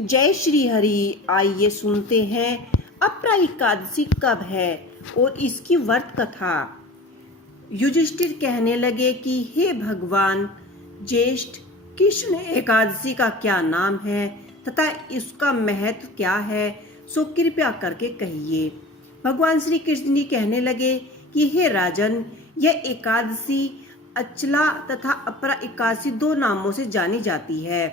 जय श्री हरि। आइए सुनते हैं अपरा एकादशी कब है और इसकी व्रत कथा। युधिष्ठिर कहने लगे कि हे भगवान, ज्येष्ठ कृष्ण एकादशी का क्या नाम है तथा इसका महत्व क्या है, सो कृपया करके कहिए। भगवान श्री कृष्ण जी कहने लगे कि हे राजन, यह एकादशी अचला तथा अपरा एकादशी दो नामों से जानी जाती है।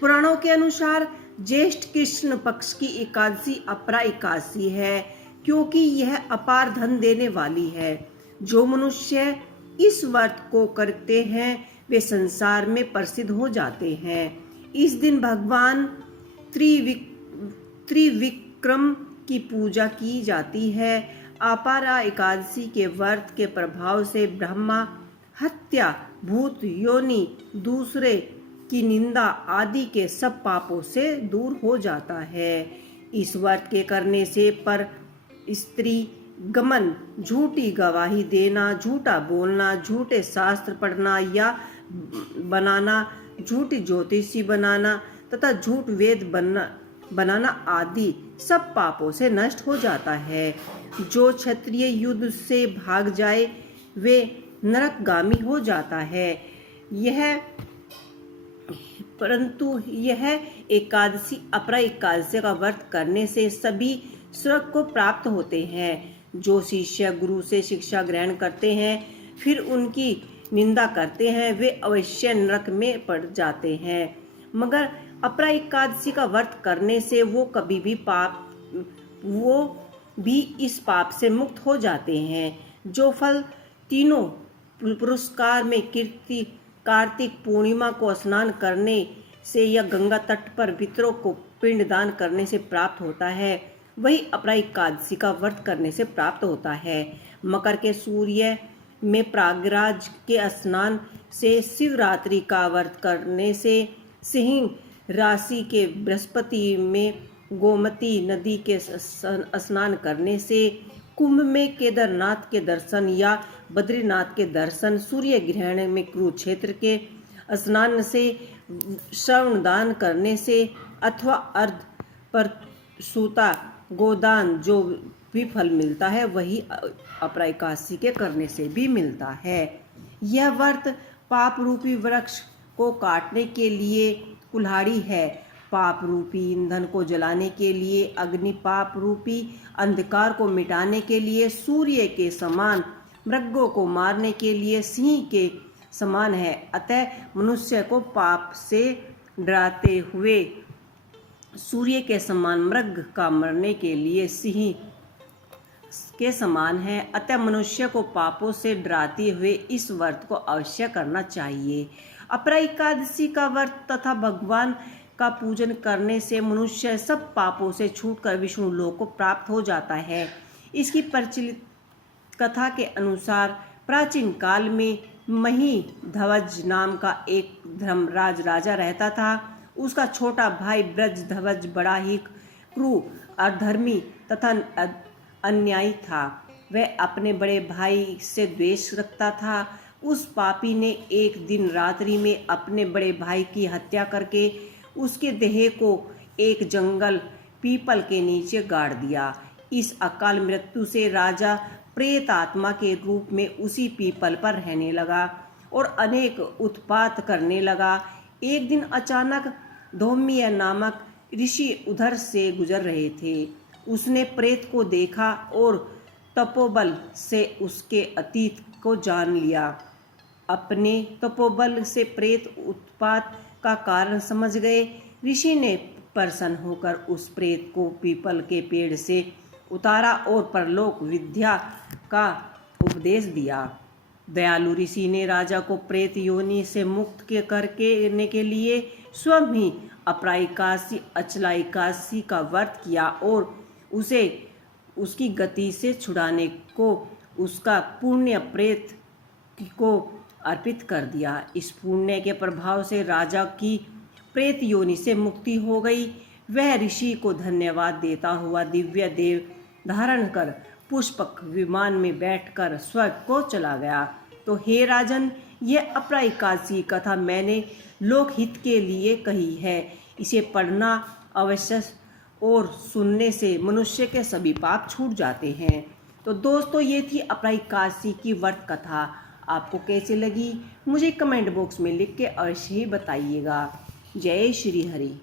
पुराणों के अनुसार ज्येष्ठ कृष्ण पक्ष की एकादशी अपरा एकादशी है, क्योंकि यह अपार धन देने वाली है। जो मनुष्य इस व्रत को करते हैं वे संसार में प्रसिद्ध हो जाते हैं। इस दिन भगवान त्रिविक्रम की पूजा की जाती है। अपरा एकादशी के व्रत के प्रभाव से ब्रह्मा हत्या, भूत योनि, दूसरे की निंदा आदि के सब पापों से दूर हो जाता है। इस व्रत के करने से पर स्त्री गमन, झूठी गवाही देना, झूठा बोलना, झूठे शास्त्र पढ़ना या बनाना, झूठी ज्योतिषी बनाना तथा झूठ वेद बनाना आदि सब पापों से नष्ट हो जाता है। जो क्षत्रिय युद्ध से भाग जाए वे नरकगामी हो जाता है। परंतु यह एकादशी अपरा एकादशी का व्रत करने से सभी स्वर्ग को प्राप्त होते हैं। जो शिष्य गुरु से शिक्षा ग्रहण करते हैं फिर उनकी निंदा करते हैं वे अवश्य नरक में पड़ जाते हैं। मगर अपरा एकादशी का व्रत करने से वो भी इस पाप से मुक्त हो जाते हैं। जो फल तीनों पुरस्कार में कार्तिक पूर्णिमा को स्नान करने से या गंगा तट पर पितरों को पिंडदान करने से प्राप्त होता है, वही अपरा एकादशी का व्रत करने से प्राप्त होता है। मकर के सूर्य में प्रागराज के स्नान से, शिवरात्रि का व्रत करने से, सिंह राशि के बृहस्पति में गोमती नदी के स्नान करने से, कुंभ में केदारनाथ के दर्शन या बद्रीनाथ के दर्शन, सूर्य ग्रहण में कुरुक्षेत्र के स्नान से, श्रवणदान करने से अथवा अर्ध पर सूता गोदान जो भी फल मिलता है वही अपरा एकादशी के करने से भी मिलता है। यह व्रत पाप रूपी वृक्ष को काटने के लिए कुल्हाड़ी है, पाप रूपी ईंधन को जलाने के लिए अग्नि, पाप रूपी अंधकार को मिटाने के लिए सूर्य के समान, मृगों को मारने के लिए सिंह के समान है। अतः मनुष्य को पाप से डराते हुए सूर्य के समान, मृग का मरने के लिए सिंह के समान है। अतः मनुष्य को पापों से डराते हुए इस व्रत को अवश्य करना चाहिए। अपरा एकादशी का व्रत तथा भगवान का पूजन करने से मनुष्य सब पापों से छूटकर विष्णु लोक को प्राप्त हो जाता है। इसकी प्रचलित कथा के अनुसार प्राचीन काल में महीध्वज नाम का एक धर्मराज राजा रहता था। उसका छोटा भाई ब्रजध्वज बड़ा ही क्रूर, अधर्मी तथा अन्यायी था। वह अपने बड़े भाई से द्वेष रखता था। उस पापी ने एक दिन रात्रि में अपने बड़े भाई की हत्या करके उसके देह को एक जंगल पीपल के नीचे गाड़ दिया। इस अकाल मृत्यु से राजा प्रेत आत्मा के रूप में उसी पीपल पर रहने लगा और अनेक उत्पात करने लगा। एक दिन अचानक धौम्य नामक ऋषि उधर से गुजर रहे थे। उसने प्रेत को देखा और तपोबल से उसके अतीत को जान लिया। अपने तपोबल से प्रेत उत्पात का कारण समझ गए। ऋषि ने प्रसन्न होकर उस प्रेत को पीपल के पेड़ से उतारा और परलोक विद्या का उपदेश दिया। दयालु ऋषि ने राजा को प्रेत योनि से मुक्त करने के लिए स्वयं ही अपरा एकादशी अचला एकादशी का व्रत किया और उसे उसकी गति से छुड़ाने को उसका पुण्य प्रेत को अर्पित कर दिया। इस पुण्य के प्रभाव से राजा की प्रेत योनि से मुक्ति हो गई। वह ऋषि को धन्यवाद देता हुआ दिव्य देह धारण कर पुष्पक विमान में बैठकर स्वर्ग को चला गया। तो हे राजन, यह अपरा एकादशी कथा मैंने लोकहित के लिए कही है। इसे पढ़ना अवश्य और सुनने से मनुष्य के सभी पाप छूट जाते हैं। तो दोस्तों, ये थी अपराई काशी की व्रत कथा। आपको कैसी लगी मुझे कमेंट बॉक्स में लिख के अवश्य ही बताइएगा। जय श्री हरि।